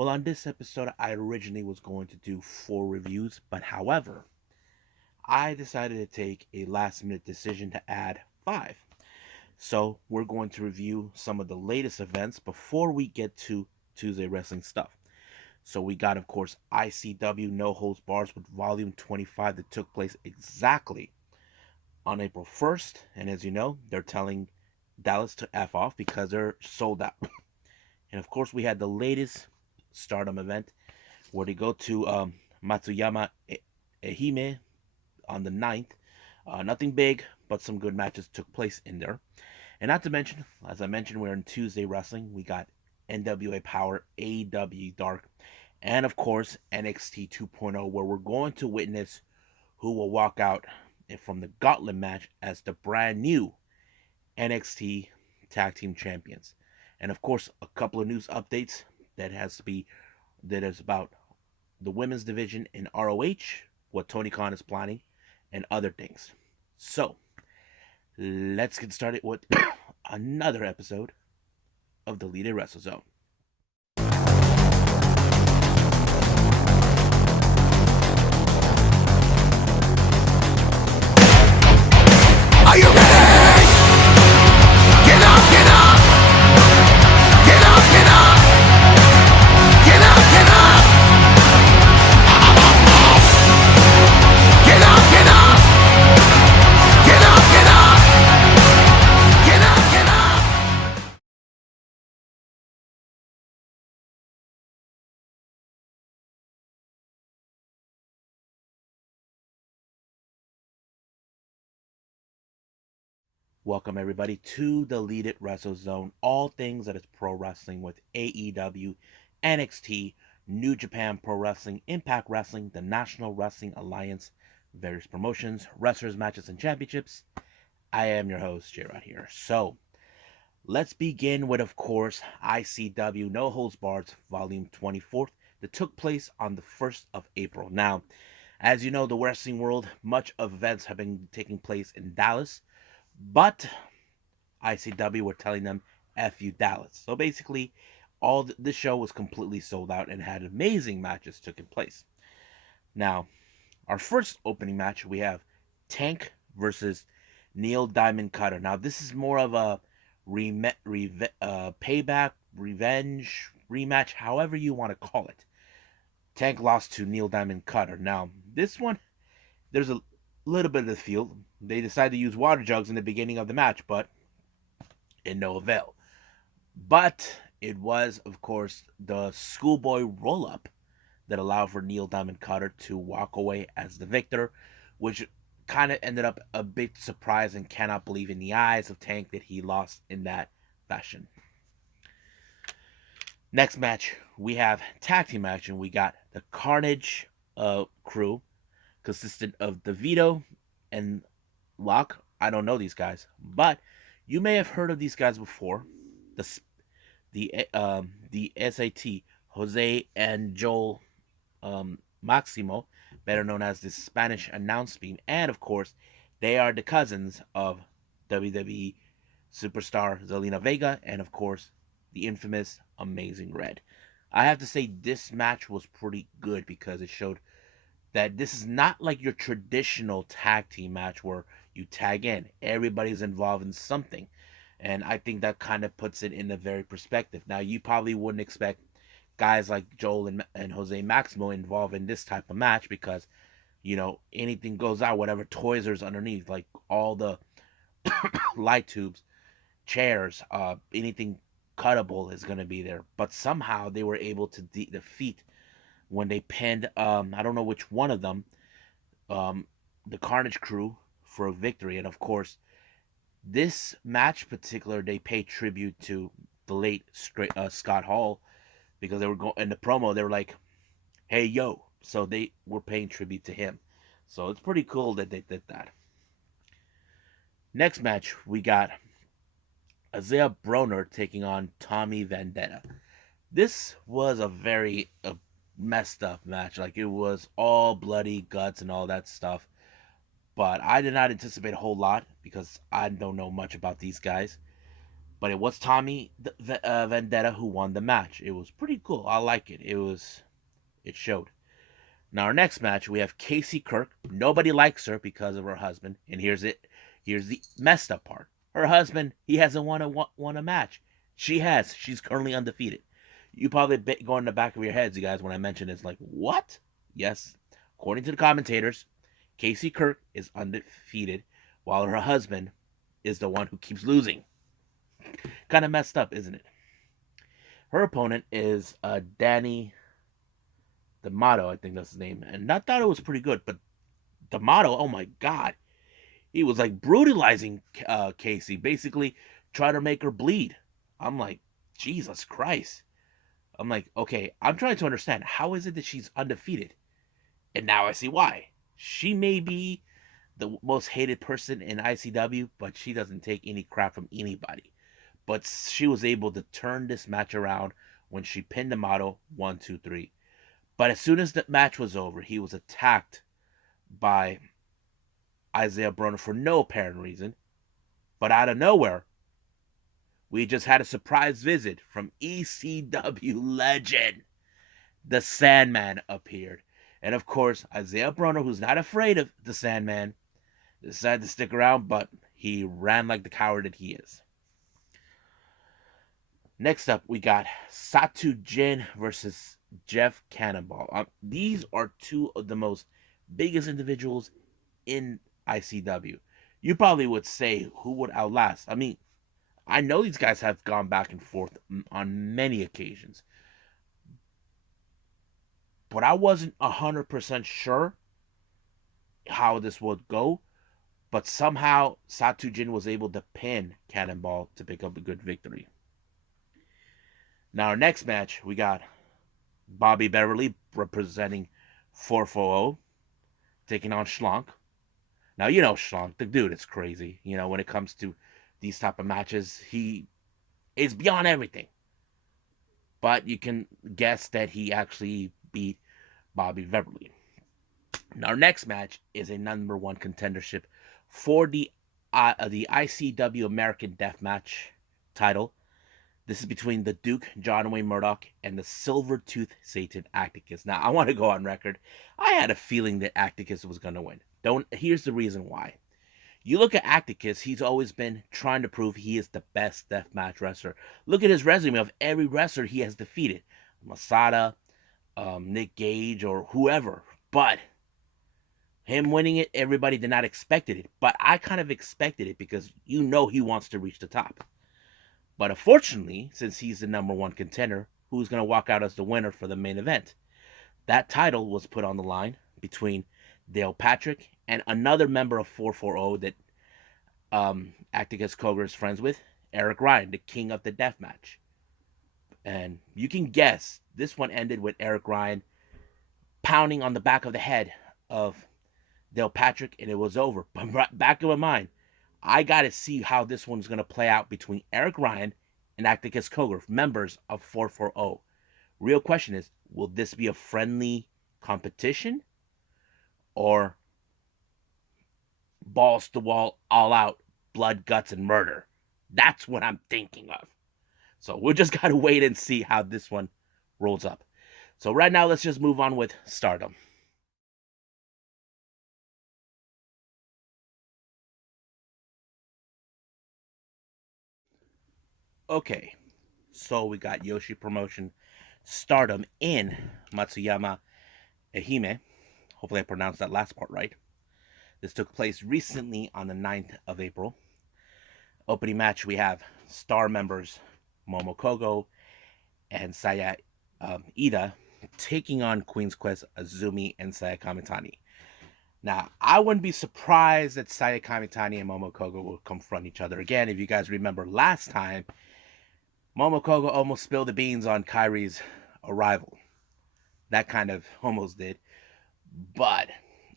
Well, on this episode, I originally was going to do 4 reviews, but however, I decided to take a last minute decision to add 5. So, we're going to review some of the latest events before we get to Tuesday Wrestling stuff. So, we got, of course, ICW No Holds Bars with Volume 25 that took place exactly on April 1st. And as you know, they're telling Dallas to F off because they're sold out. And of course, we had the latest Stardom event where they go to Matsuyama Ehime on the 9th. Nothing big, but some good matches took place in there. And not to mention, as I mentioned, we're in Tuesday Wrestling. We got NWA Powerrr, AEW Dark, and of course NXT 2.0, where we're going to witness who will walk out from the Gauntlet match as the brand new NXT Tag Team Champions. And of course, a couple of news updates that is about the women's division in ROH, what Tony Khan is planning, and other things. So, let's get started with another episode of the Deleted Wrestle Zone. Are you ready? Get up, get up! Get up, get up! Get up, get up! Get up, get up! Get up, get up! Get up, get up! Welcome everybody to the Deleted Wrestle Zone, all things that is pro wrestling with AEW, NXT, New Japan Pro Wrestling, Impact Wrestling, the National Wrestling Alliance, various promotions, wrestlers, matches, and championships. I am your host, J-Rod here. So, let's begin with, of course, ICW No Holds Barred Volume 24 that took place on the 1st of April. Now, as you know, the wrestling world, much of events have been taking place in Dallas, but ICW were telling them, F you Dallas. So basically, the show was completely sold out and had amazing matches taking place. Now, our first opening match, we have Tank versus Neil Diamond Cutter. Now, this is more of a payback, revenge, rematch, however you want to call it. Tank lost to Neil Diamond Cutter. Now, this one, there's a little bit of the field. They decided to use water jugs in the beginning of the match, but in no avail. But it was, of course, the schoolboy roll-up that allowed for Neil Diamond Cutter to walk away as the victor, which kind of ended up a bit surprised and cannot believe in the eyes of Tank that he lost in that fashion. Next match, we have tag team action. We got the Carnage crew, consistent of DeVito and Locke. I don't know these guys, but you may have heard of these guys before. The SAT, Jose and Joel Maximo, better known as the Spanish announce team, and of course, they are the cousins of WWE superstar Zelina Vega, and of course, the infamous Amazing Red. I have to say this match was pretty good because it showed that this is not like your traditional tag team match where you tag in. Everybody's involved in something. And I think that kind of puts it in a very perspective. Now, you probably wouldn't expect guys like Joel and Jose Maximo involved in this type of match because, you know, anything goes out, whatever toys there's underneath, like all the light tubes, chairs, anything cuttable is going to be there. But somehow they were able to defeat when they pinned, I don't know which one of them, the Carnage crew for a victory. And of course, this match particular, they pay tribute to the late Scott Hall because they were going in the promo. They were like, "Hey yo," so they were paying tribute to him. So it's pretty cool that they did that. Next match, we got Isaiah Broner taking on Tommy Vendetta. This was a very messed up match. Like, it was all bloody guts and all that stuff. But I did not anticipate a whole lot because I don't know much about these guys. But it was Tommy Vendetta who won the match. It was pretty cool. I like it. It showed. Now our next match, we have Casey Kirk. Nobody likes her because of her husband. And here's it. Here's the messed up part. Her husband, he hasn't won a match. She has. She's currently undefeated. You probably go in the back of your heads, you guys, when I mention it's like, what? Yes. According to the commentators, Casey Kirk is undefeated, while her husband is the one who keeps losing. Kind of messed up, isn't it? Her opponent is Danny D'Amato, I think that's his name. And I thought it was pretty good, but D'Amato, oh my god. He was like brutalizing Casey, basically trying to make her bleed. I'm like, Jesus Christ. I'm like, okay, I'm trying to understand. How is it that she's undefeated? And now I see why. She may be the most hated person in ICW, but she doesn't take any crap from anybody. But she was able to turn this match around when she pinned D'Amato 1, 2, 3. But as soon as the match was over, he was attacked by Isaiah Broner for no apparent reason. But out of nowhere, we just had a surprise visit from ECW legend. The Sandman appeared. And of course, Isaiah Broner, who's not afraid of the Sandman, decided to stick around, but he ran like the coward that he is. Next up, we got Satu Jin versus Jeff Cannonball. These are two of the most biggest individuals in ICW. You probably would say who would outlast. I mean, I know these guys have gone back and forth on many occasions, but I wasn't 100% sure how this would go. But somehow Satu Jin was able to pin Cannonball to pick up a good victory. Now our next match, we got Bobby Beverly representing 440 taking on Schlank. Now you know Schlank, the dude is crazy. You know, when it comes to these type of matches, he is beyond everything. But you can guess that he actually beat Bobby Beverly. Now our next match is a number one contendership for the ICW American Deathmatch title. This is between the Duke, John Wayne Murdoch, and the Silver-Tooth Satan Acticus. Now, I want to go on record. I had a feeling that Acticus was going to win. Here's the reason why. You look at Acticus, he's always been trying to prove he is the best deathmatch wrestler. Look at his resume of every wrestler he has defeated. Masada, Nick Gage, or whoever. But him winning it, everybody did not expect it. But I kind of expected it because you know he wants to reach the top. But unfortunately, since he's the number one contender, who's going to walk out as the winner for the main event? That title was put on the line between Dale Patrick and another member of 440 that Acticus Cogar is friends with, Eric Ryan, the king of the deathmatch. And you can guess, this one ended with Eric Ryan pounding on the back of the head of Dale Patrick, and it was over. But back in my mind, I got to see how this one's going to play out between Eric Ryan and Acticus Cogar, members of 440. Real question is, will this be a friendly competition or balls to wall, all out, blood, guts, and murder? That's what I'm thinking of. So we'll just got to wait and see how this one rolls up. So right now, let's just move on with Stardom. Okay, so we got Yoshi Promotion Stardom in Matsuyama Ehime. Hopefully I pronounced that last part right. This took place recently on the 9th of April. Opening match, we have star members Momo Kogo and Saya Ida taking on Queen's Quest Azumi and Saya Kamitani. Now, I wouldn't be surprised that Saya Kamitani and Momo Kogo will confront each other again. If you guys remember last time, Momo Kogo almost spilled the beans on Kairi's arrival. That kind of almost did. But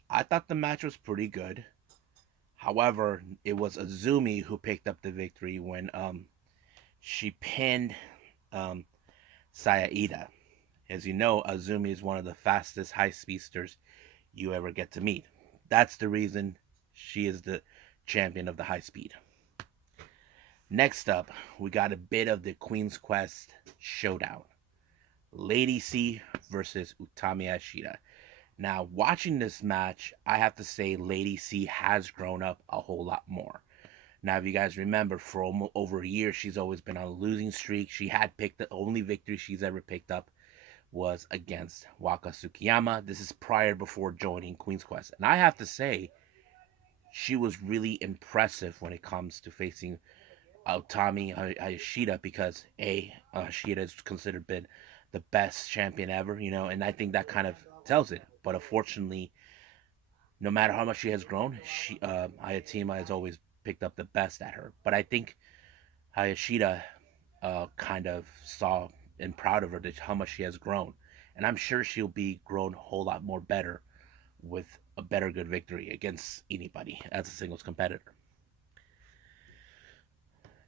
I thought the match was pretty good. However, it was Azumi who picked up the victory when she pinned Saya Ida. As you know, Azumi is one of the fastest high speedsters you ever get to meet. That's the reason she is the champion of the high speed. Next up, we got a bit of the Queen's Quest showdown. Lady C versus Utami Ashita. Now, watching this match, I have to say Lady C has grown up a whole lot more. Now, if you guys remember, for almost over a year, she's always been on a losing streak. She had picked the only victory she's ever picked up was against Waka Tsukiyama. This is before joining Queen's Quest. And I have to say, she was really impressive when it comes to facing Utami Hayashida because Hayashida is considered been the best champion ever, and I think that kind of tells it. But unfortunately, no matter how much she has grown, Hayatima has always picked up the best at her. But I think Hayashida kind of saw and proud of her how much she has grown, and I'm sure she'll be grown a whole lot more better with a better good victory against anybody as a singles competitor.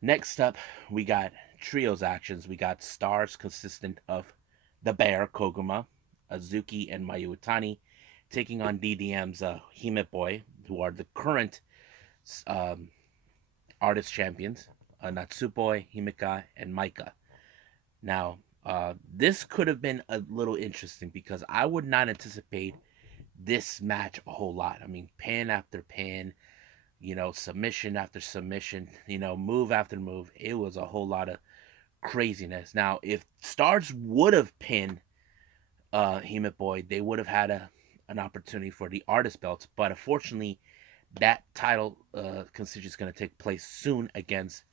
Next up, we got trios actions. We got stars consistent of the Bear, Koguma, Azuki, and Mayu Utani taking on DDM's Hime Boy, who are the current um, artist champions, Natsupoi, Himeka, and Maika. Now, this could have been a little interesting because I would not anticipate this match a whole lot. I mean, pin after pin, submission after submission, move after move. It was a whole lot of craziness. Now, if Stars would have pinned Hime Boy, they would have had an opportunity for the artist belts. But unfortunately, that title constitution is going to take place soon against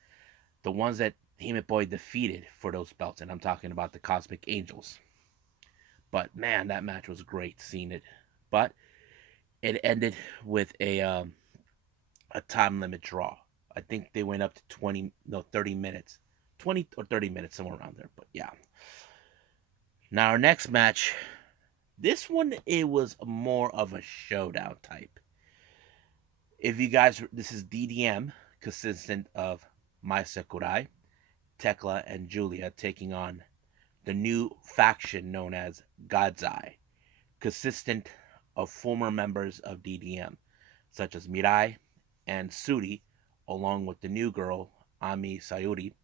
the ones that Hime Boy defeated for those belts. And I'm talking about the Cosmic Angels. But man, that match was great seeing it. But it ended with a time limit draw. I think they went up to 30 minutes. 20 or 30 minutes, somewhere around there. But yeah. Now our next match, this one, it was more of a showdown type. If you guys, this is DDM, consistent of Mai Sakurai, Tekla, and Julia taking on the new faction known as God's Eye, consistent of former members of DDM, such as Mirai and Suri, along with the new girl, Ami Sayuri.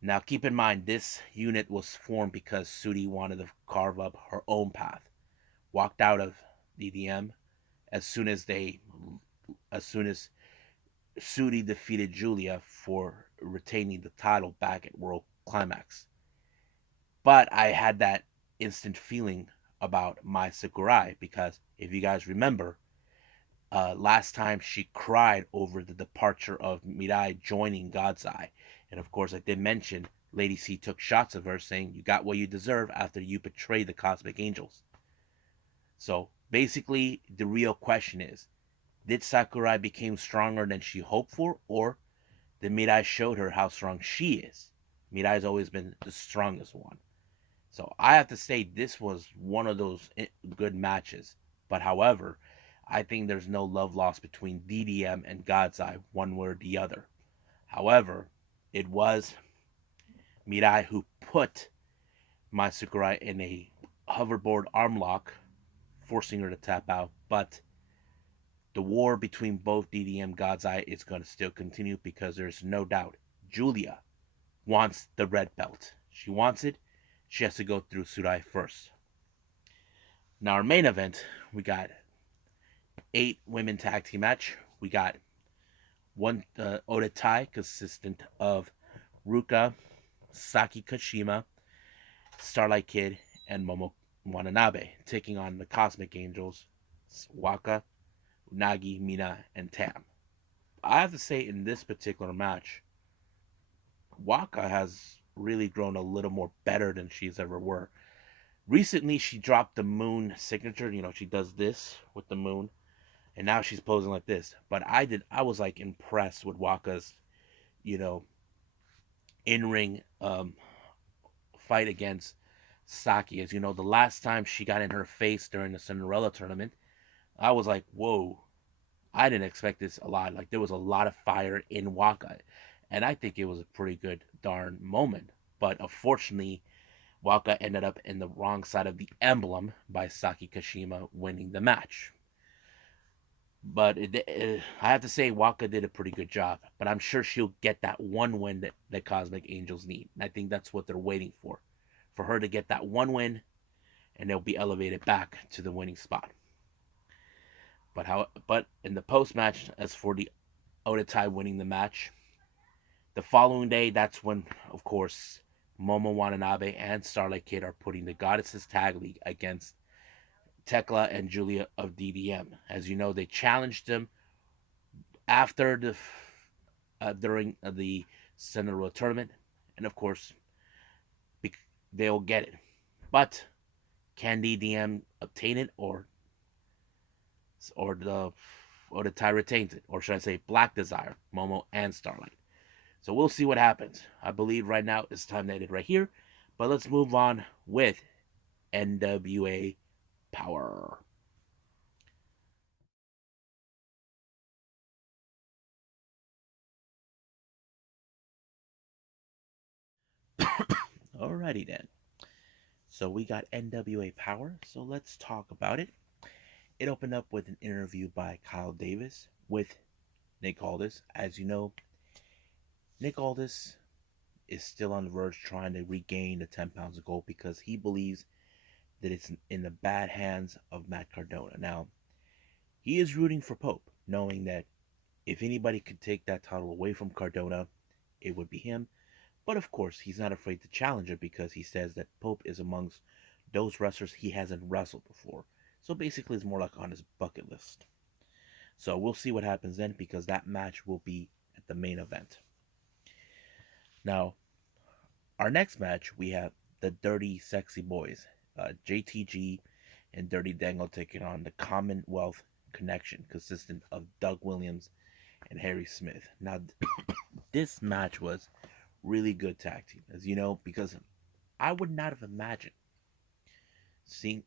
Now, keep in mind, this unit was formed because Suri wanted to carve up her own path, walked out of DDM as soon as Suri defeated Julia for retaining the title back at World Climax. But I had that instant feeling about Mai Sakurai because if you guys remember, last time she cried over the departure of Mirai joining God's Eye. And of course, I did mention Lady C took shots of her saying, "You got what you deserve after you betrayed the Cosmic Angels." So basically, the real question is, did Sakurai become stronger than she hoped for, or did Mirai showed her how strong she is? Mirai's always been the strongest one. So I have to say this was one of those good matches. But however, I think there's no love lost between DDM and God's Eye, one way or the other. However, it was Mirai who put Mai Sakurai in a hoverboard arm lock, forcing her to tap out. But the war between both DDM and God's Eye is going to still continue because there's no doubt Julia wants the red belt. She wants it. She has to go through Surai first. Now, our main event, we got 8 women tag team match. We got one Odatai consistent of Ruka, Saki Kashima, Starlight Kid, and Momo Watanabe taking on the Cosmic Angels, Waka, Unagi, Mina, and Tam. I have to say, in this particular match, Waka has really grown a little more better than she's ever were. Recently, she dropped the moon signature. She does this with the moon, and now she's posing like this. But I was like impressed with Waka's, in ring fight against Saki. As you know, the last time she got in her face during the Cinderella tournament, I was like, whoa, I didn't expect this a lot. Like, there was a lot of fire in Waka, and I think it was a pretty good darn moment. But unfortunately, Waka ended up in the wrong side of the emblem by Saki Kashima winning the match. But I have to say, Waka did a pretty good job. But I'm sure she'll get that one win that Cosmic Angels need. And I think that's what they're waiting for her to get that one win, and they'll be elevated back to the winning spot. But in the post match, as for the Odatai winning the match, the following day, that's when, of course, Momo Watanabe and Starlight Kid are putting the Goddesses Tag League against Tekla and Julia of DDM. As you know, they challenged them after the during the Cinderella tournament, and of course, they'll get it. But can DDM obtain it, or the Ty retains it, or should I say Black Desire, Momo and Starlight? So we'll see what happens. I believe right now it's time to end it right here. But let's move on with NWA Powerrr. Alrighty then. So we got NWA Powerrr. So let's talk about it. It opened up with an interview by Kyle Davis with Nick Aldis. As you know, Nick Aldis is still on the verge trying to regain the 10 pounds of gold because he believes that it's in the bad hands of Matt Cardona. Now, he is rooting for Pope, knowing that if anybody could take that title away from Cardona, it would be him. But of course, he's not afraid to challenge it because he says that Pope is amongst those wrestlers he hasn't wrestled before. So basically, it's more like on his bucket list. So we'll see what happens then because that match will be at the main event. Now, our next match, we have the Dirty Sexy Boys, JTG and Dirty Dangle taking on the Commonwealth Connection, consistent of Doug Williams and Harry Smith. Now, this match was really good tag team, as you know, because I would not have imagined seeing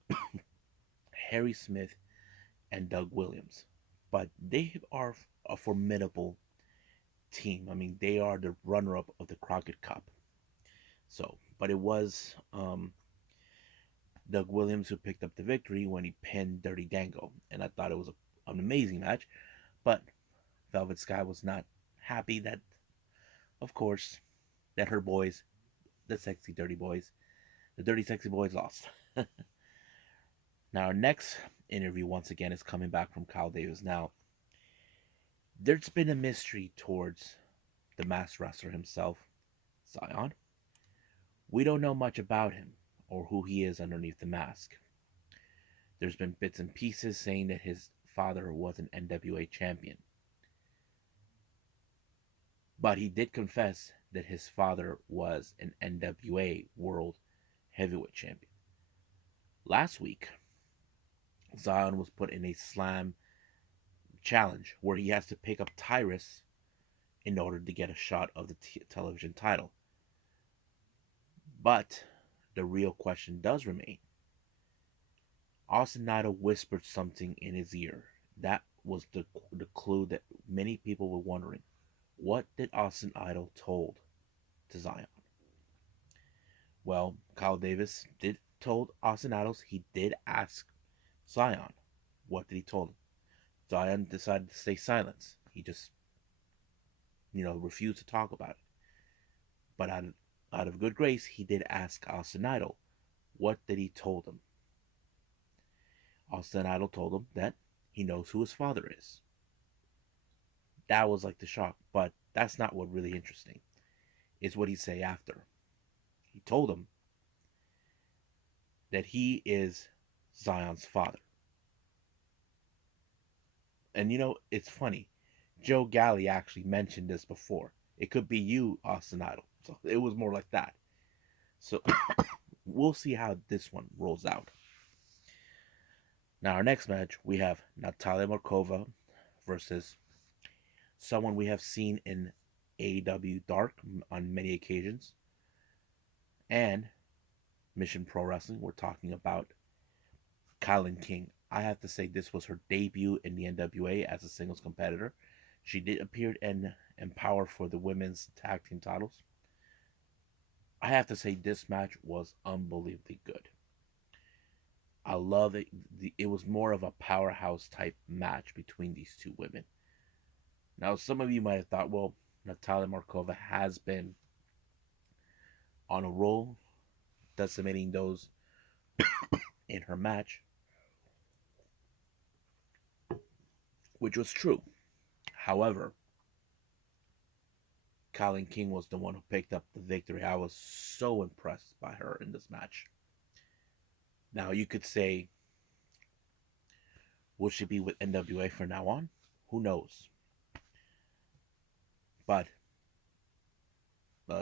Harry Smith and Doug Williams, but they are a formidable team. I mean, they are the runner-up of the Crockett Cup. So, but it was Doug Williams who picked up the victory when he pinned Dirty Dango, and I thought it was an amazing match. But Velvet Sky was not happy that, of course, that her boys, the sexy dirty boys, the dirty sexy boys lost. Now our next interview once again is coming back from Kyle Davis. Now, there's been a mystery towards the masked wrestler himself, Zion. We don't know much about him or who he is underneath the mask. There's been bits and pieces saying that his father was an NWA champion. But he did confess that his father was an NWA World Heavyweight Champion. Last week, Zion was put in a slam challenge where he has to pick up Tyrus in order to get a shot of the television title. But the real question does remain. Austin Idol whispered something in his ear. That was the clue that many people were wondering. What did Austin Idol told to Zion? Well, Kyle Davis did told Austin Idol he did ask Zion. What did he told him? Zion decided to stay silent. He just, refused to talk about it. But out of good grace, he did ask Austin Idol. What did he told him? Austin Idol told him that he knows who his father is. That was like the shock, but that's not what really interesting. It's what he say after. He told him that he is Zion's father. And it's funny. Joe Galley actually mentioned this before. It could be you, Austin Idol. So it was more like that. So we'll see how this one rolls out. Now, our next match, we have Natalia Markova versus someone we have seen in AEW Dark on many occasions, and Mission Pro Wrestling. We're talking about Kylan King. I have to say this was her debut in the NWA as a singles competitor. She did appear in Powerrr for the women's tag team titles. I have to say this match was unbelievably good. I love it. It was more of a powerhouse type match between these two women. Now, some of you might have thought, well, Natalia Markova has been on a roll, decimating those in her match, which was true. However, Colin King was the one who picked up the victory. I was so impressed by her in this match. Now, you could say, will she be with NWA from now on? Who knows? But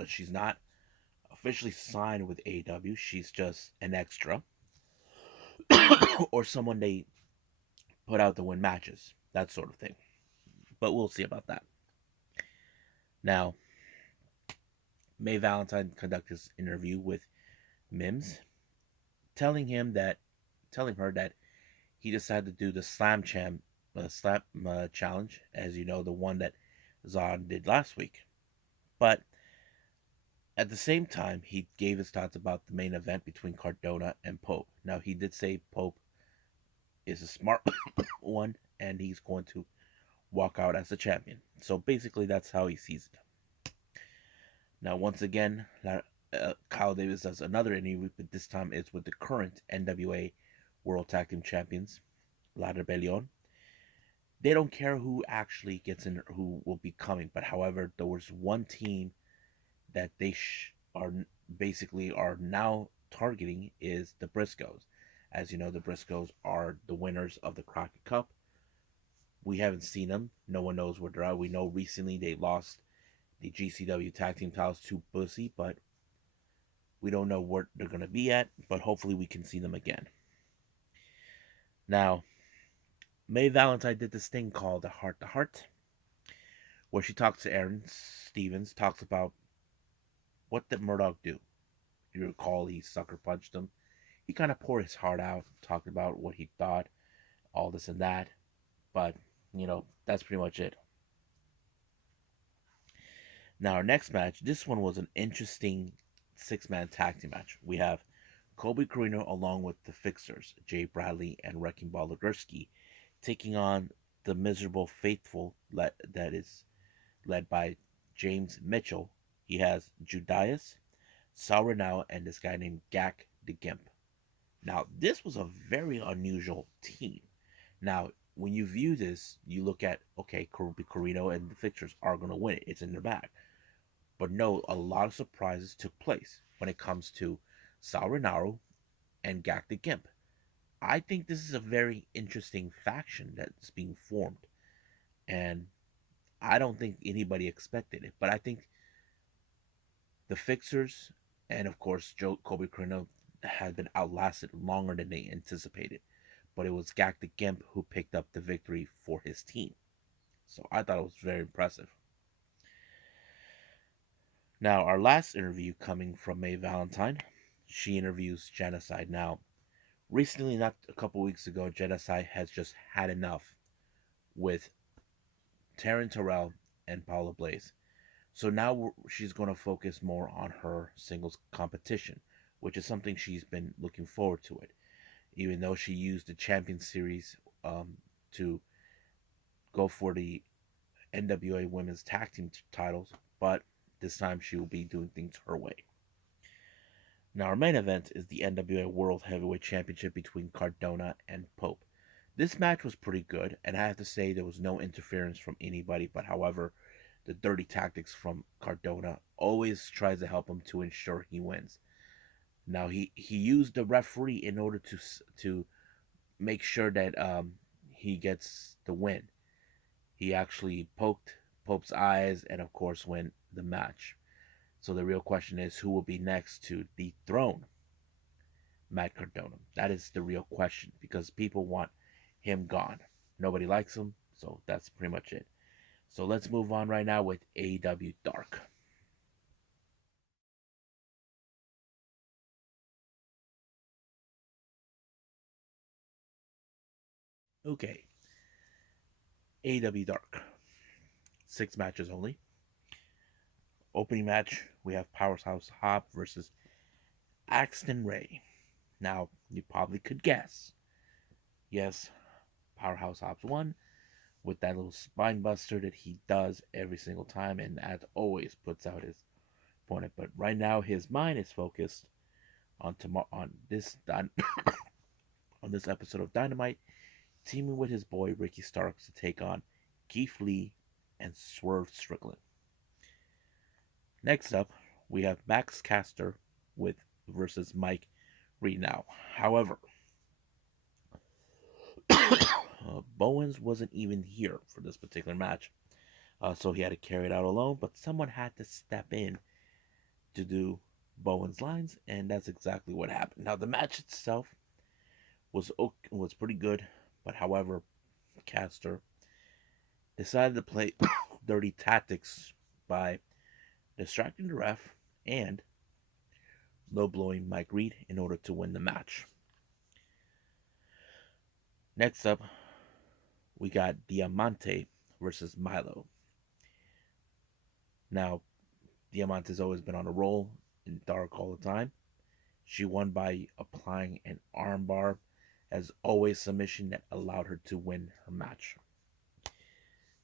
she's not officially signed with AEW. She's just an extra or someone they put out to win matches, that sort of thing. But we'll see about that. Now, May Valentine conducted his interview with Mims, telling her that he decided to do the Slam challenge, as you know, the one that Zahn did last week. But at the same time, he gave his thoughts about the main event between Cardona and Pope. Now, he did say Pope is a smart one, and he's going to walk out as the champion. So basically, that's how he sees it. Now, once again, Kyle Davis does another interview, but this time it's with the current NWA World Tag Team Champions, La Rebellion. They don't care who actually gets in, who will be coming, but however, there was one team that they are basically are now targeting is the Briscoes. As you know, the Briscoes are the winners of the Crockett Cup. We haven't seen them. No one knows where they're at. We know recently they lost the GCW Tag Team titles to Bussy, but we don't know where they're going to be at. But hopefully we can see them again. Now, May Valentine did this thing called the Heart to Heart, where she talks to Aaron Stevens, talks about what did Murdoch do. If you recall, he sucker punched him. He kind of poured his heart out, talking about what he thought, all this and that. But, that's pretty much it. Now, our next match, this one was an interesting six-man tag team match. We have Colby Corino along with the Fixers, Jay Bradley and Wrecking Ball Legursky, taking on the Miserable Faithful that is led by James Mitchell. He has Judas, Sal Renau, and this guy named Gak the Gimp. Now, this was a very unusual team. Now, when you view this, you look at, okay, Corino and the Fixers are going to win it. It's in their bag. But no, a lot of surprises took place when it comes to Sal Renau and Gak the Gimp. I think this is a very interesting faction that's being formed. And I don't think anybody expected it. But I think the Fixers and, of course, Colby Corino had been outlasted longer than they anticipated. But it was Gak the Gimp who picked up the victory for his team. So I thought it was very impressive. Now, our last interview coming from May Valentine, she interviews Genocide. Now, recently, not a couple weeks ago, Genocide has just had enough with Taryn Terrell and Paula Blaze. So now she's going to focus more on her singles competition, which is something she's been looking forward to it. Even though she used the Champion Series to go for the NWA Women's Tag Team titles, but this time she will be doing things her way. Now, our main event is the NWA World Heavyweight Championship between Cardona and Pope. This match was pretty good, and I have to say there was no interference from anybody, but however, the dirty tactics from Cardona always tries to help him to ensure he wins. Now, he used the referee in order to make sure that he gets the win. He actually poked Pope's eyes and, of course, win the match. So the real question is, who will be next to dethrone Matt Cardona? That is the real question, because people want him gone. Nobody likes him, so that's pretty much it. So let's move on right now with AEW Dark. Okay, AEW Dark. 6 matches only. Opening match, we have Powerhouse Hobbs versus Axton Ray. Now, you probably could guess. Yes, Powerhouse Hobbs won with that little spine buster that he does every single time and as always puts out his opponent. But right now his mind is focused on on this episode of Dynamite, teaming with his boy Ricky Starks to take on Keith Lee and Swerve Strickland. Next up, we have Max Caster with versus Mike Reed now. However, Bowens wasn't even here for this particular match, so he had to carry it out alone. But someone had to step in to do Bowens' lines, and that's exactly what happened. Now, the match itself was pretty good, but however, Caster decided to play dirty tactics by distracting the ref and low blowing Mike Reed in order to win the match. Next up, we got Diamante versus Milo. Now, Diamante's always been on a roll in Dark all the time. She won by applying an armbar, as always, submission that allowed her to win her match.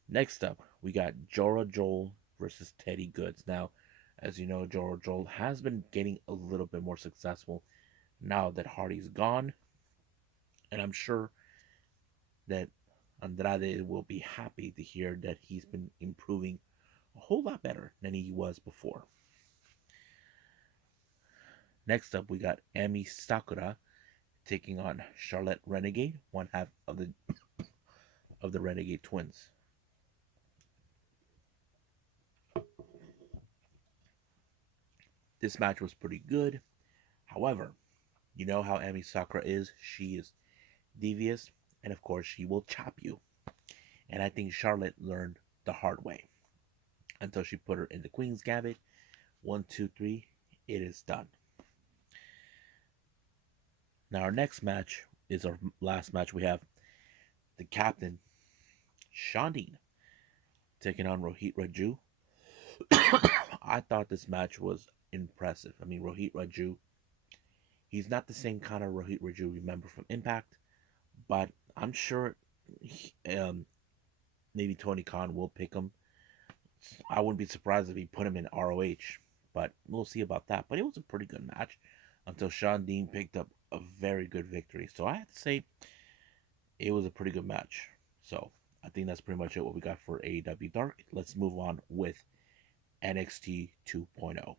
Next up, we got Jora Joel versus Teddy Goods. Now, as you know, Jora Joel has been getting a little bit more successful now that Hardy's gone, and I'm sure that Andrade will be happy to hear that he's been improving a whole lot better than he was before. Next up, we got Emi Sakura taking on Charlotte Renegade, one half of the Renegade twins. This match was pretty good. However, you know how Emi Sakura is. She is devious, and of course, she will chop you. And I think Charlotte learned the hard way until she put her in the Queen's Gambit. 1, 2, 3, it is done. Now, our next match is our last match. We have the captain, Shawn Dean, taking on Rohit Raju. I thought this match was impressive. I mean, Rohit Raju, he's not the same kind of Rohit Raju you remember from Impact, but I'm sure maybe Tony Khan will pick him. I wouldn't be surprised if he put him in ROH, but we'll see about that. But it was a pretty good match until Shawn Dean picked up a very good victory. So I have to say it was a pretty good match. So I think that's pretty much it what we got for AEW Dark. Let's move on with NXT 2.0.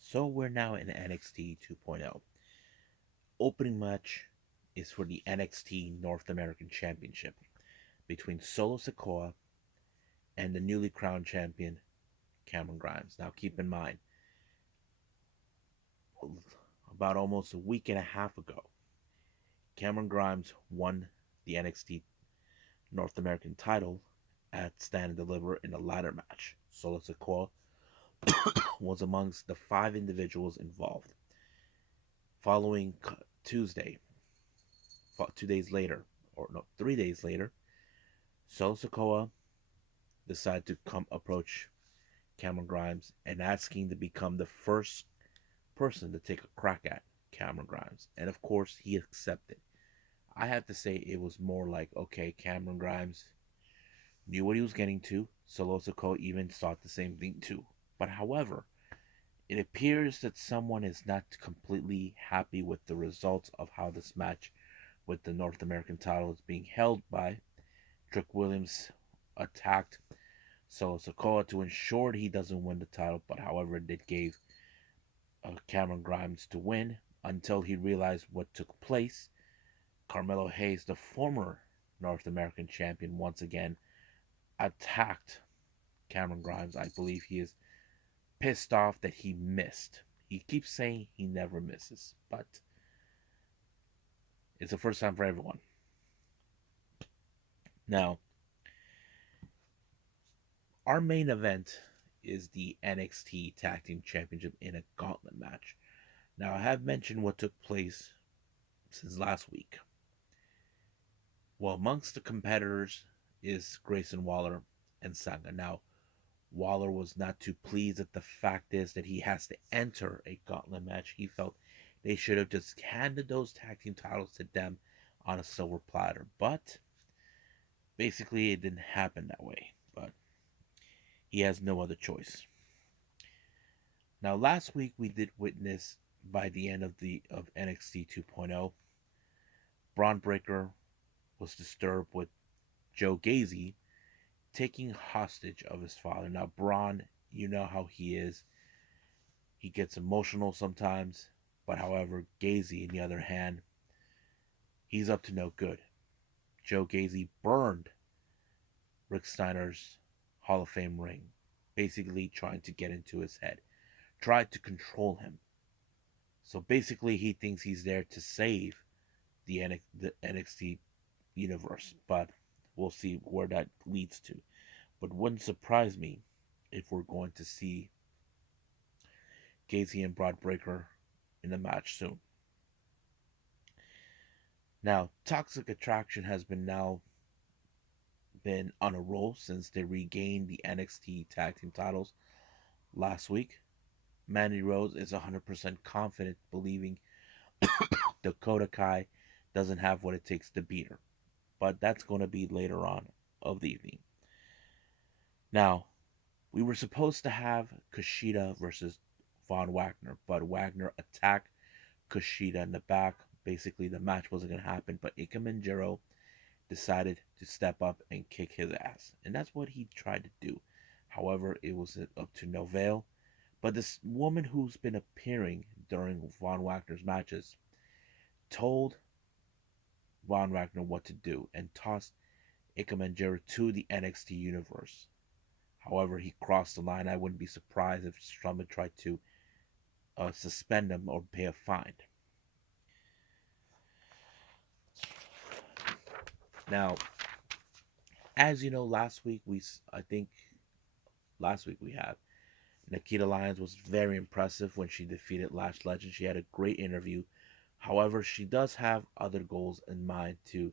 So we're now in NXT 2.0. Opening match is for the NXT North American Championship between Solo Sikoa and the newly crowned champion Cameron Grimes. Now keep in mind, about almost a week and a half ago, Cameron Grimes won the NXT North American title at Stand and Deliver in a ladder match. Solo Sikoa was amongst the 5 individuals involved. Following Tuesday, 2 days later, or no, 3 days later, Solo Sikoa decided to come approach Cameron Grimes and asking to become the first person to take a crack at Cameron Grimes. And of course, he accepted. I have to say it was more like, okay, Cameron Grimes knew what he was getting to. Solo Sikoa even thought the same thing too. But however, it appears that someone is not completely happy with the results of how this match with the North American title is being held by. Trick Williams attacked Solo Sikoa to ensure he doesn't win the title, but however, it gave Cameron Grimes to win until he realized what took place. Carmelo Hayes, the former North American champion, once again attacked Cameron Grimes. I believe he is pissed off that he missed. He keeps saying he never misses, but it's the first time for everyone. Now, our main event is the NXT Tag Team Championship in a gauntlet match. Now, I have mentioned what took place since last week. Well, amongst the competitors is Grayson Waller and Sanga. Now, Waller was not too pleased at the fact is that he has to enter a gauntlet match. He felt they should have just handed those tag team titles to them on a silver platter. But basically, it didn't happen that way. But he has no other choice. Now, last week we did witness by the end of NXT 2.0, Braun Breaker was disturbed with Joe Gacy taking hostage of his father. Now, Braun, you know how he is. He gets emotional sometimes, but however, Gacy, on the other hand, he's up to no good. Joe Gacy burned Rick Steiner's Hall of Fame ring, basically trying to get into his head, tried to control him. So basically, he thinks he's there to save the NXT universe, but we'll see where that leads to. But wouldn't surprise me if we're going to see Gacy and Braun Breaker in a match soon. Now, Toxic Attraction has been on a roll since they regained the NXT Tag Team titles last week. Mandy Rose is 100% confident, believing Dakota Kai doesn't have what it takes to beat her. But that's going to be later on of the evening. Now, we were supposed to have Kushida versus Von Wagner, but Wagner attacked Kushida in the back. Basically, the match wasn't going to happen, but Ikemen decided to step up and kick his ass. And that's what he tried to do. However, it was up to no avail. But this woman who's been appearing during Von Wagner's matches told Von Wagner what to do and tossed Ikemen to the NXT universe. However, he crossed the line. I wouldn't be surprised if Strowman tried to suspend him or pay a fine. Now, as you know, I think last week we had Nikita Lyons was very impressive when she defeated Lash Legend. She had a great interview. However, she does have other goals in mind to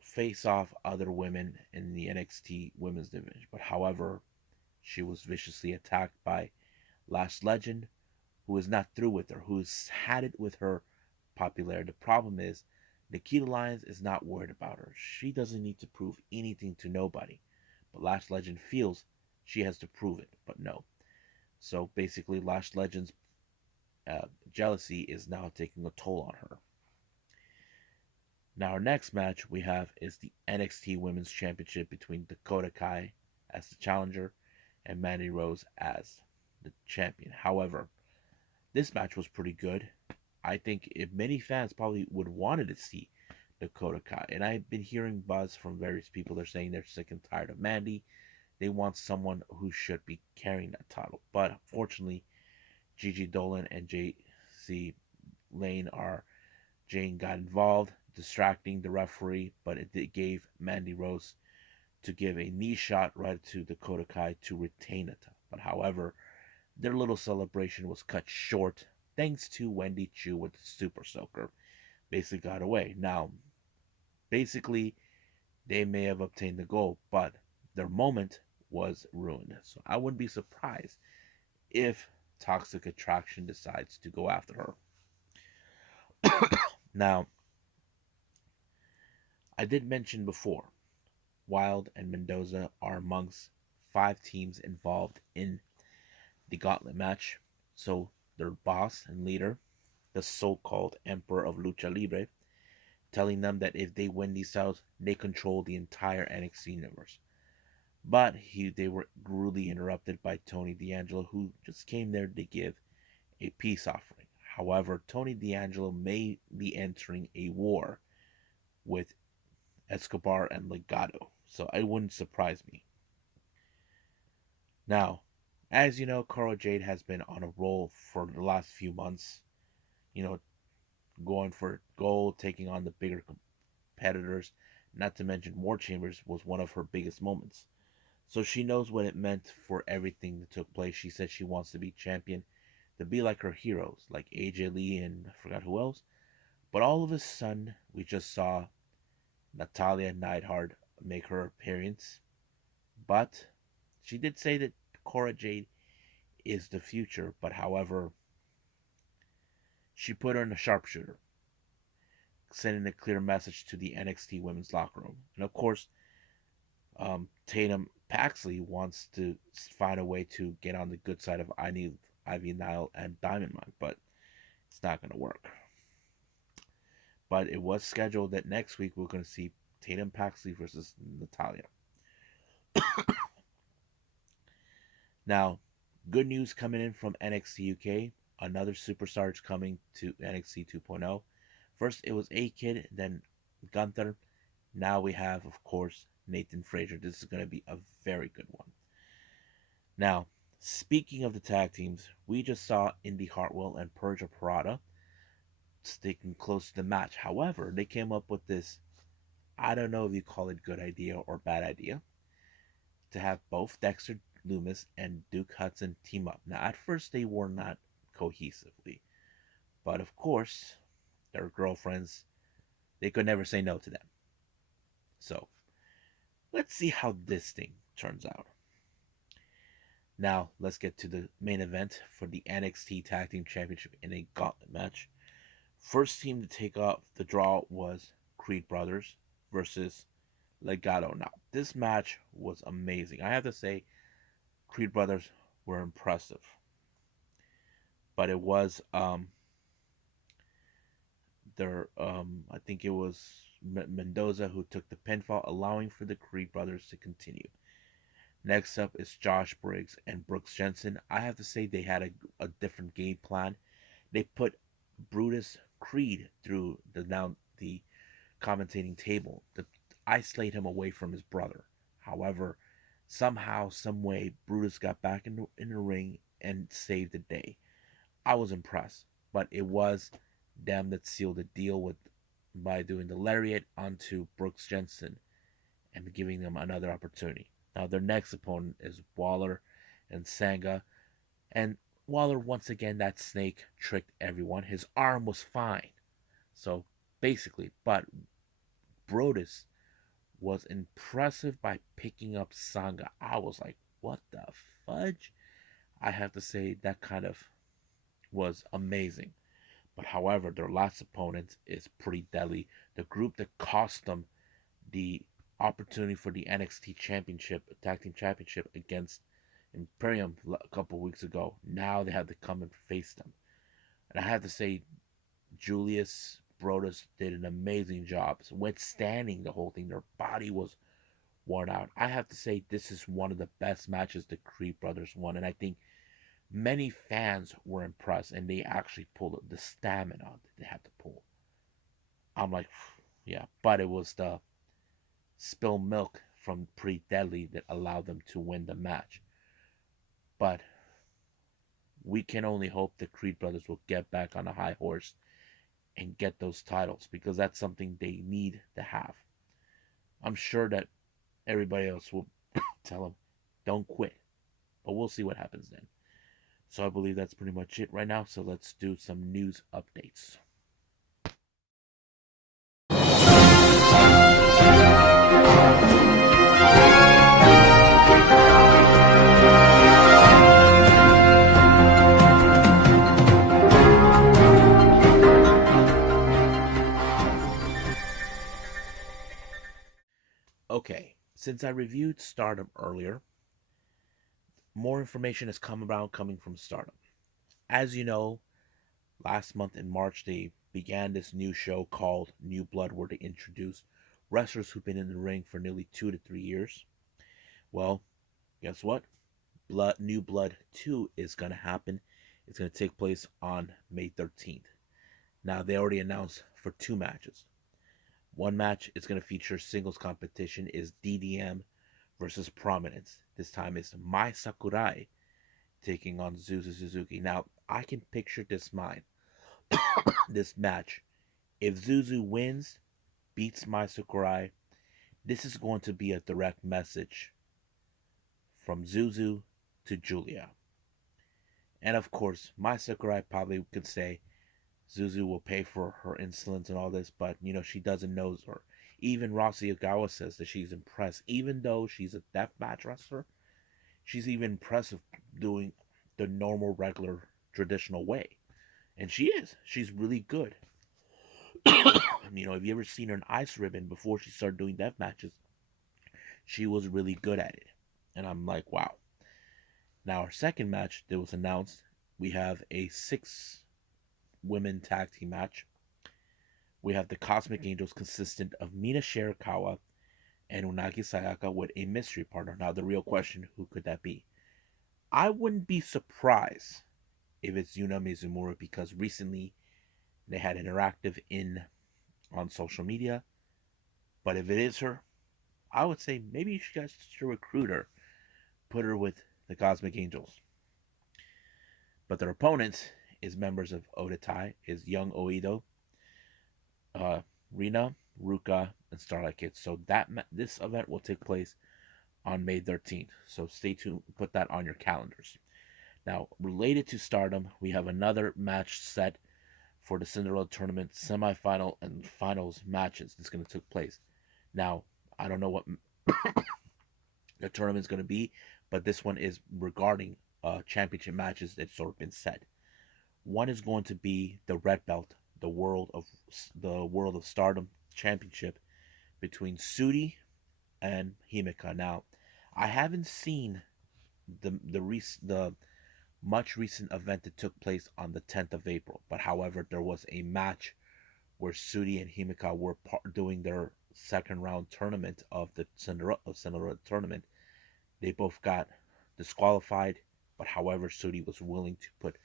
face off other women in the NXT women's division. But however, she was viciously attacked by Lash Legend, who is not through with her, who's had it with her popularity. The problem is Nikita Lyons is not worried about her. She doesn't need to prove anything to nobody. But Lash Legend feels she has to prove it, but no. So basically, Lash Legend's jealousy is now taking a toll on her. Now, our next match we have is the NXT Women's Championship between Dakota Kai as the challenger and Mandy Rose as the champion. However, this match was pretty good. I think if many fans probably would wanted to see Dakota Kai, and I've been hearing buzz from various people. They're saying they're sick and tired of Mandy. They want someone who should be carrying that title. But unfortunately, Gigi Dolan and JC Lane Jane got involved, distracting the referee, but it gave Mandy Rose to give a knee shot right to Dakota Kai to retain it. But however, their little celebration was cut short thanks to Wendy Chu with the Super Soaker. Basically got away. Now, basically, they may have obtained the goal, but their moment was ruined. So I wouldn't be surprised if Toxic Attraction decides to go after her. Now, I did mention before, Wild and Mendoza are amongst 5 teams involved in the gauntlet match. So their boss and leader, the so-called Emperor of Lucha Libre, telling them that if they win these titles, they control the entire NXT universe. But they were rudely interrupted by Tony D'Angelo, who just came there to give a peace offering. However, Tony D'Angelo may be entering a war with Escobar and Legado, so it wouldn't surprise me. Now, as you know, Cora Jade has been on a roll for the last few months, you know, going for gold, taking on the bigger competitors, not to mention War Chambers was one of her biggest moments. So she knows what it meant for everything that took place. She said she wants to be champion, to be like her heroes, like AJ Lee and I forgot who else. But all of a sudden, we just saw Natalia Neidhart make her appearance, but she did say that Cora Jade is the future. But however, she put her in a sharpshooter, sending a clear message to the NXT women's locker room. And of course, Tatum Paxley wants to find a way to get on the good side of Ivy Nile and Diamond Mine, but it's not going to work. But it was scheduled that next week we're going to see Tatum Paxley versus Natalia. Now, good news coming in from NXT UK. Another superstar is coming to NXT 2.0. First, it was A-Kid, then Gunther. Now we have, of course, Nathan Frazier. This is going to be a very good one. Now, speaking of the tag teams, we just saw Indy Hartwell and Persia Parada sticking close to the match. However, they came up with this, I don't know if you call it good idea or bad idea, to have both Dexter Loomis and Duke Hudson team up. Now, at first, they were not cohesively, but of course, their girlfriends, they could never say no to them. So, let's see how this thing turns out. Now, let's get to the main event for the NXT Tag Team Championship in a gauntlet match. First team to take up the draw was Creed Brothers versus Legado. Now, this match was amazing. I have to say, Creed Brothers were impressive. But it was I think it was Mendoza who took the pinfall, allowing for the Creed Brothers to continue. Next up is Josh Briggs and Brooks Jensen. I have to say they had a different game plan. They put Brutus Creed through the commentating table to isolate him away from his brother. However, somehow, some way, Brutus got back in the ring and saved the day. I was impressed, but it was them that sealed the deal by doing the lariat onto Brooks Jensen and giving them another opportunity. Now their next opponent is Waller and Sanga, and Waller once again, that snake tricked everyone. His arm was fine, so basically, but Brodus was impressive by picking up Sanga. I was like, what the fudge? I have to say that kind of was amazing. But however, their last opponent is pretty deadly. The group that cost them the opportunity for the NXT Championship, Tag Team Championship against Imperium a couple weeks ago. Now they have to come and face them. And I have to say, Julius Brodus did an amazing job withstanding the whole thing. Their body was worn out. I have to say, this is one of the best matches the Creed brothers won. And I think many fans were impressed, and they actually pulled the stamina that they had to pull. I'm like, yeah, but it was the spilled milk from Pretty Deadly that allowed them to win the match. But we can only hope the Creed brothers will get back on a high horse and get those titles, because that's something they need to have. I'm sure that everybody else will tell them, don't quit. But we'll see what happens then. So I believe that's pretty much it right now. So let's do some news updates. Okay, since I reviewed Stardom earlier, more information has come about coming from Stardom. As you know, last month in March, they began this new show called New Blood, where they introduced wrestlers who've been in the ring for nearly 2 to 3 years. Well, guess what? New Blood 2 is going to happen. It's going to take place on May 13th. Now, they already announced for 2 matches. One match is going to feature singles competition is DDM versus Prominence. This time it's Mai Sakurai taking on Zuzu Suzuki. Now, I can picture this this match. If Zuzu wins, beats Mai Sakurai, this is going to be a direct message from Zuzu to Julia. And of course, Mai Sakurai probably could say Zuzu will pay for her insolence and all this, but she doesn't know her. Even Rossi Ogawa says that she's impressed. Even though she's a deathmatch wrestler, she's even impressive doing the normal, regular, traditional way. And she is. She's really good. Have you ever seen her in Ice Ribbon before she started doing death matches? She was really good at it. And I'm like, wow. Now, our second match that was announced, we have a 6 women tag team match. We have the Cosmic Angels consistent of Mina Shirakawa and Unagi Sayaka with a mystery partner. Now, the real question, who could that be? I wouldn't be surprised if it's Yuna Mizumura because recently they had interactive in on social media. But if it is her, I would say maybe you guys should recruit her, put her with the Cosmic Angels. But their opponent is members of Odatai, is Young Oido, uh, Rina, Ruka, and Starlight Kid. So this event will take place on May 13th. So stay tuned. Put that on your calendars. Now, related to Stardom, we have another match set for the Cinderella Tournament semifinal and finals matches that's going to take place. Now, I don't know what the tournament's going to be, but this one is regarding championship matches that's sort of been set. One is going to be the red belt, the World of Stardom Championship between Sudi and Himeka. Now, I haven't seen the much recent event that took place on the 10th of April, but however, there was a match where Sudi and Himeka were doing their second round tournament of the Cinderella tournament. They both got disqualified, but however, Sudi was willing to put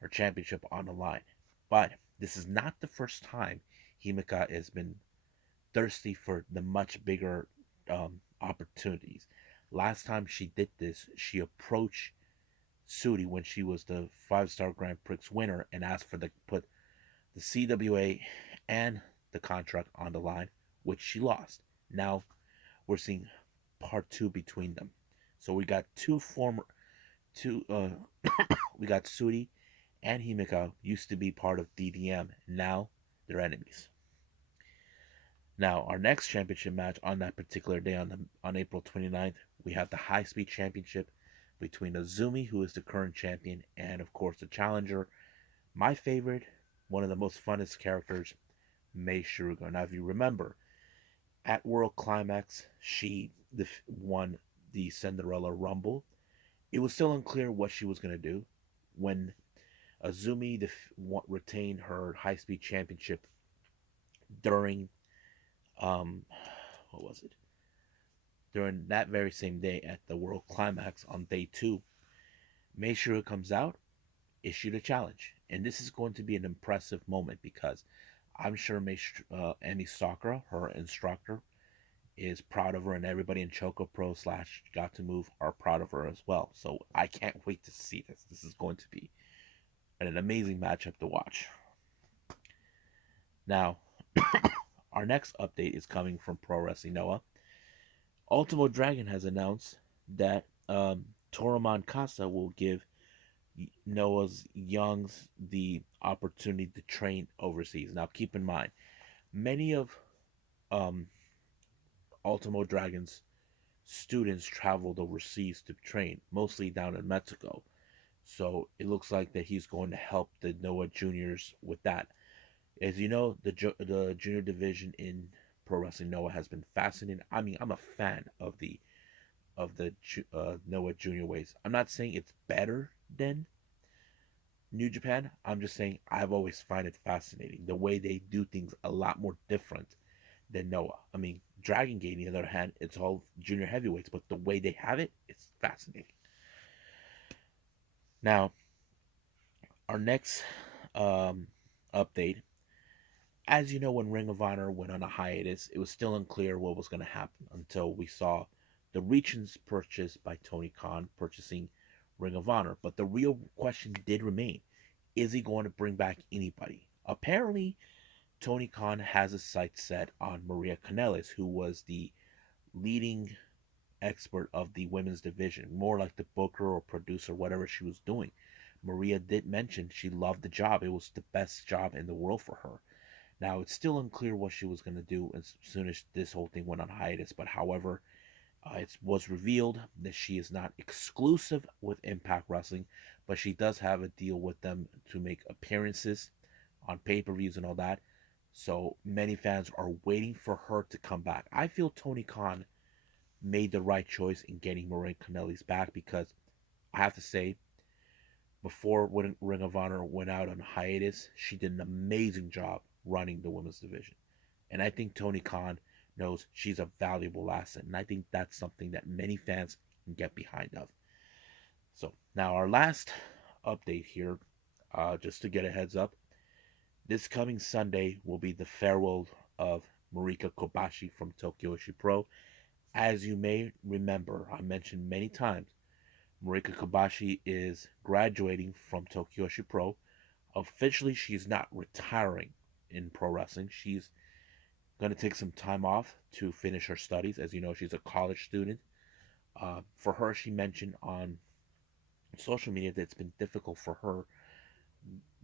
her championship on the line. But this is not the first time Himeka has been thirsty for the much bigger opportunities. Last time she did this, she approached Sudi when she was the 5-star Grand Prix winner and asked for the put the CWA and the contract on the line, which she lost. Now we're seeing part two between them. So we got two we got Sudi and Himeka used to be part of DDM. Now they're enemies. Now our next championship match on that particular day on April 29th, we have the High Speed Championship between Azumi, who is the current champion, and of course the challenger, my favorite, one of the most funnest characters, Mei Shiruga. Now, if you remember, at World Climax, she won the Cinderella Rumble. It was still unclear what she was going to do when Azumi retained her high speed championship during what was it? During that very same day at the World Climax on day 2, Mei Shiruga comes out, issued a challenge, and this is going to be an impressive moment because I'm sure Emi Sakura, her instructor, is proud of her, and everybody in Choco Pro / Got to Move are proud of her as well. So I can't wait to see this. This is going to be an amazing matchup to watch. Now, our next update is coming from Pro Wrestling Noah. Ultimo Dragon has announced that Toraman Kasa will give Noah's Youngs the opportunity to train overseas. Now, keep in mind, many of um, Ultimo Dragon's students traveled overseas to train, mostly down in Mexico. So it looks like that he's going to help the Noah juniors with that. As you know, the junior division in Pro Wrestling Noah has been fascinating. I mean, I'm a fan of the Noah junior ways. I'm not saying it's better than New Japan. I'm just saying I've always find it fascinating the way they do things a lot more different than Noah. I mean, Dragon Gate, on the other hand, it's all junior heavyweights, but the way they have it, it's fascinating. Now, our next update, as you know, when Ring of Honor went on a hiatus, it was still unclear what was going to happen until we saw the Regions purchase by Tony Khan purchasing Ring of Honor. But the real question did remain: is he going to bring back anybody? Apparently, Tony Khan has a sight set on Maria Kanellis, who was the leading expert of the women's division, more like the booker or producer, whatever she was doing. Maria did mention she loved the job. It was the best job in the world for her. Now, it's still unclear what she was going to do as soon as this whole thing went on hiatus, but however, it was revealed that she is not exclusive with Impact Wrestling, but she does have a deal with them to make appearances on pay-per-views and all that. So many fans are waiting for her to come back. I feel Tony Khan made the right choice in getting Maria Kanellis back because I have to say, before when Ring of Honor went out on hiatus, she did an amazing job running the women's division. And I think Tony Khan knows she's a valuable asset. And I think that's something that many fans can get behind of. So now our last update here, just to get a heads up, this coming Sunday will be the farewell of Marika Kobashi from Tokyo Pro. As you may remember, I mentioned many times, Marika Kobashi is graduating from Tokyo Pro. Officially, she's not retiring in pro wrestling. She's going to take some time off to finish her studies. As you know, she's a college student. For her, she mentioned on social media that it's been difficult for her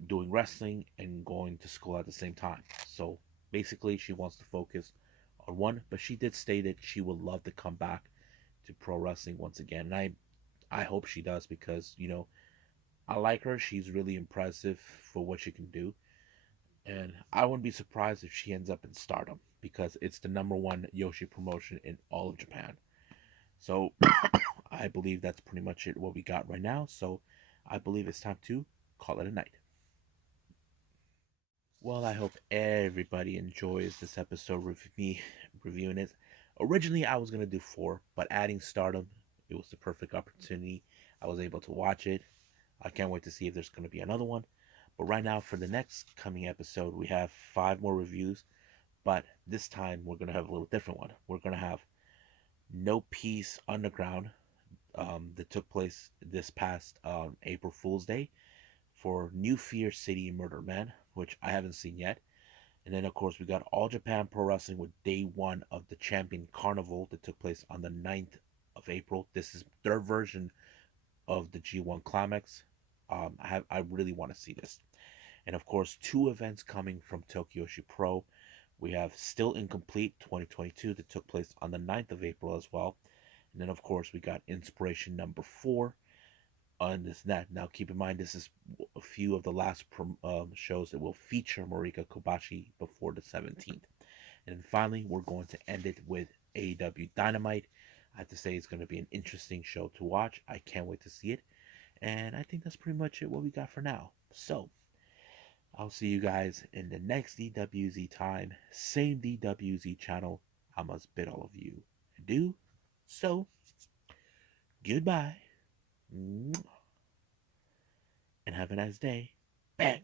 doing wrestling and going to school at the same time. So basically, she wants to focus on one, but she did state that she would love to come back to pro wrestling once again. And I hope she does because, I like her. She's really impressive for what she can do. And I wouldn't be surprised if she ends up in Stardom because it's the number one Yoshi promotion in all of Japan. So I believe that's pretty much it what we got right now. So I believe it's time to call it a night. Well, I hope everybody enjoys this episode with me reviewing it. Originally, I was going to do 4, but adding Stardom, it was the perfect opportunity. I was able to watch it. I can't wait to see if there's going to be another one. But right now, for the next coming episode, we have 5 more reviews. But this time, we're going to have a little different one. We're going to have No Peace Underground that took place this past April Fool's Day for New Fear City Murder Man, which I haven't seen yet. And then, of course, we got All Japan Pro Wrestling with Day 1 of the Champion Carnival that took place on the 9th of April. This is their version of the G1 Climax. I really want to see this. And, of course, 2 events coming from Tokyo Pro. We have Still Incomplete 2022 that took place on the 9th of April as well. And then, of course, we got Inspiration number 4 on this net. Now, keep in mind, this is a few of the last shows that will feature Marika Kobashi before the 17th. And then finally, we're going to end it with AEW Dynamite. I have to say, it's going to be an interesting show to watch. I can't wait to see it. And I think that's pretty much it what we got for now. So, I'll see you guys in the next DWZ time. Same DWZ channel. I must bid all of you adieu. So, goodbye. And have a nice day. Bang.